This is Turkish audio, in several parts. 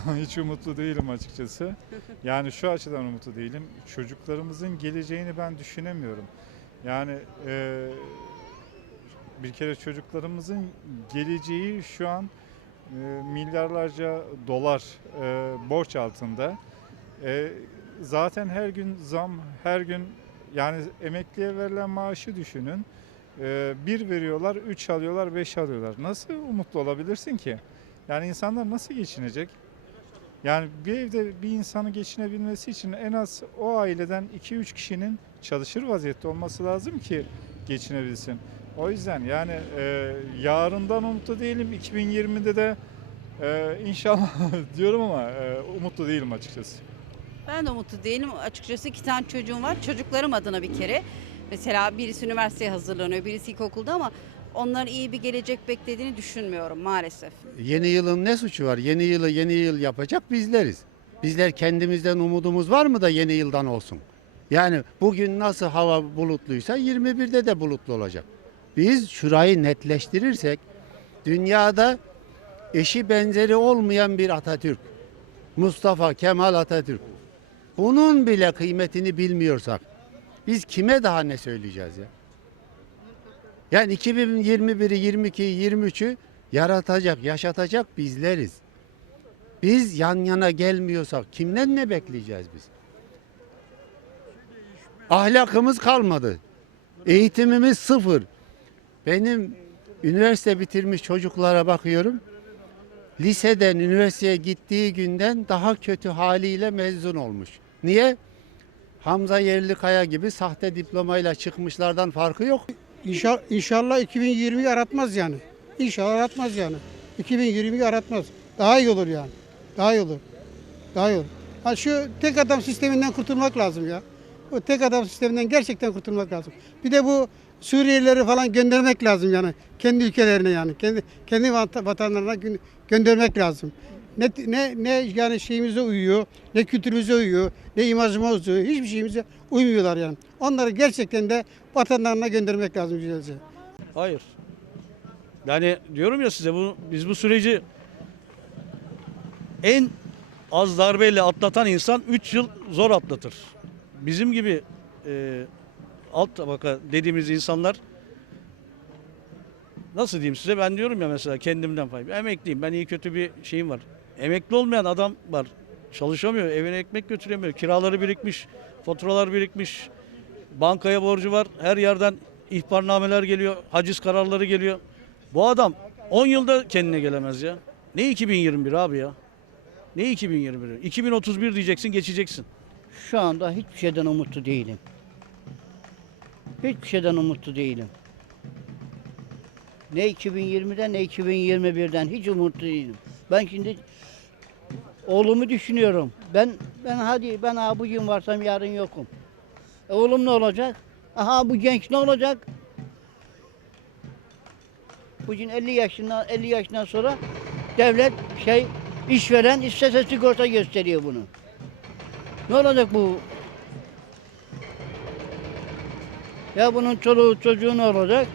hiç umutlu değilim açıkçası. Yani şu açıdan umutlu değilim. Çocuklarımızın geleceğini ben düşünemiyorum. Yani e, bir kere çocuklarımızın geleceği şu an e, milyarlarca dolar e, borç altında. E, zaten her gün zam, her gün yani emekliye verilen maaşı düşünün. E, bir veriyorlar, üç alıyorlar, beş alıyorlar. Nasıl umutlu olabilirsin ki? Yani insanlar nasıl geçinecek? Yani bir evde bir insanı geçinebilmesi için en az o aileden 2-3 kişinin çalışır vaziyette olması lazım ki geçinebilsin. O yüzden yani e, yarından umutlu değilim. 2020'de de e, inşallah diyorum ama e, umutlu değilim açıkçası. Ben de mutlu değilim. Açıkçası iki tane çocuğum var. Çocuklarım adına bir kere. Mesela birisi üniversiteye hazırlanıyor, birisi ilkokulda ama onların iyi bir gelecek beklediğini düşünmüyorum maalesef. Yeni yılın ne suçu var? Yeni yılı yeni yıl yapacak bizleriz. Bizler kendimizden umudumuz var mı da yeni yıldan olsun? Yani bugün nasıl hava bulutluysa 21'de de bulutlu olacak. Biz şurayı netleştirirsek dünyada eşi benzeri olmayan bir Atatürk. Mustafa Kemal Atatürk. Bunun bile kıymetini bilmiyorsak biz kime daha ne söyleyeceğiz ya? Yani 2021'i, 22'yi, 23'ü yaratacak, yaşatacak bizleriz. Biz yan yana gelmiyorsak kimden ne bekleyeceğiz biz? Ahlakımız kalmadı. Eğitimimiz sıfır. Benim üniversite bitirmiş çocuklara bakıyorum. Liseden üniversiteye gittiği günden daha kötü haliyle mezun olmuş. Niye? Hamza Yerlikaya gibi sahte diplomayla çıkmışlardan farkı yok. İnşallah, inşallah 2020'yi aratmaz yani. İnşallah aratmaz yani. 2020'yi aratmaz. Daha iyi olur yani. Daha iyi olur. Daha iyi olur. Ha şu tek adam sisteminden kurtulmak lazım ya. O tek adam sisteminden gerçekten kurtulmak lazım. Bir de bu Suriyelileri falan göndermek lazım yani. Kendi ülkelerine yani. Kendi kendi vat- vatanlarına gö- göndermek lazım. Ne, ne, ne yani şeyimize uyuyor, ne kültürümüze uyuyor, ne imajımıza uyuyor. Hiçbir şeyimize uymuyorlar yani. Onları gerçekten de vatanlarına göndermek lazım güzelce. Hayır. Yani diyorum ya size bu biz bu süreci en az darbeyle atlatan insan 3 yıl zor atlatır. Bizim gibi e, alt tabaka dediğimiz insanlar nasıl diyeyim size ben diyorum ya mesela kendimden pay. Emekliyim ben iyi kötü bir şeyim var. Emekli olmayan adam var. Çalışamıyor, evine ekmek götüremiyor. Kiraları birikmiş, faturalar birikmiş. Bankaya borcu var. Her yerden ihbarnameler geliyor, haciz kararları geliyor. Bu adam 10 yılda kendine gelemez ya. Ne 2021 abi ya? Ne 2021? 2031 diyeceksin, geçeceksin. Şu anda hiçbir şeyden umutlu değilim. Hiçbir şeyden umutlu değilim. Ne 2020'den ne 2021'den hiç umutlu değilim. Ben şimdi oğlumu düşünüyorum. Ben ben hadi ben ha bugün varsam yarın yokum. E oğlum ne olacak? Aha bu genç ne olacak? Bugün 50 yaşından 50 yaşından sonra devlet şey işveren istese sigorta gösteriyor bunu. Ne olacak bu? Ya bunun çoluğu çocuğu ne olacak?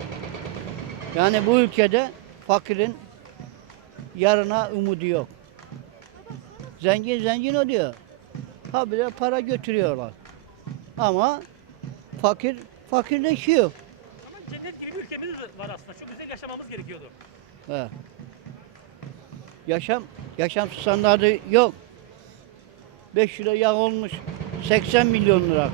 Yani bu ülkede fakirin yarına umudu yok. Zengin zengin oluyor. Habire para götürüyorlar. Ama fakir fakirleşiyor. Ama cennet gibi bir ülkemiz var aslında. Çok güzel yaşamamız gerekiyordu. He. Yaşam, yaşam standartı yok. 5 kilo yağ olmuş 80 milyon lira.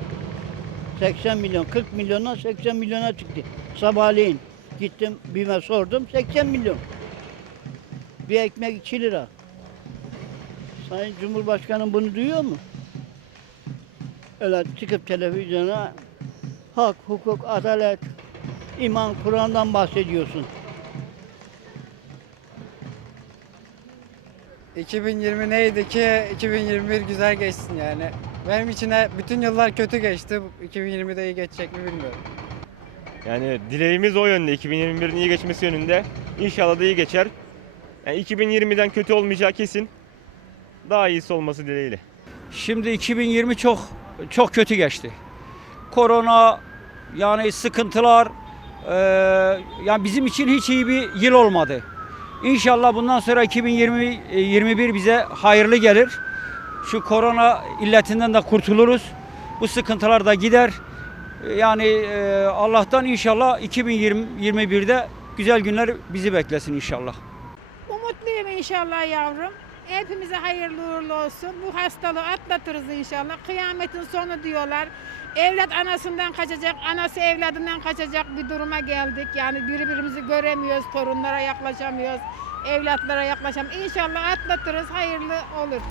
80 milyon, 40 milyondan 80 milyona çıktı. Sabahleyin gittim BİM'e sordum 80 milyon. Bir ekmek 2 lira. Sayın Cumhurbaşkanım bunu duyuyor mu? Öyle çıkıp televizyona hak, hukuk, adalet, iman, Kur'an'dan bahsediyorsun. 2020 neydi ki 2021 güzel geçsin yani. Benim için bütün yıllar kötü geçti. 2020'de iyi geçecek mi bilmiyorum. Yani dileğimiz o yönde. 2021'in iyi geçmesi yönünde. İnşallah da iyi geçer. Yani 2020'den kötü olmayacağı kesin. Daha iyisi olması dileğiyle. Şimdi 2020 çok çok kötü geçti. Korona yani sıkıntılar eee, yani bizim için hiç iyi bir yıl olmadı. İnşallah bundan sonra 2021 bize hayırlı gelir. Şu korona illetinden de kurtuluruz. Bu sıkıntılar da gider. Yani e, Allah'tan inşallah 2021'de güzel günler bizi beklesin inşallah. Umutluyum inşallah yavrum. Hepimize hayırlı uğurlu olsun. Bu hastalığı atlatırız inşallah. Kıyametin sonu diyorlar. Evlat anasından kaçacak, anası evladından kaçacak bir duruma geldik. Yani birbirimizi göremiyoruz, torunlara yaklaşamıyoruz, evlatlara yaklaşamıyoruz. İnşallah atlatırız, hayırlı olur.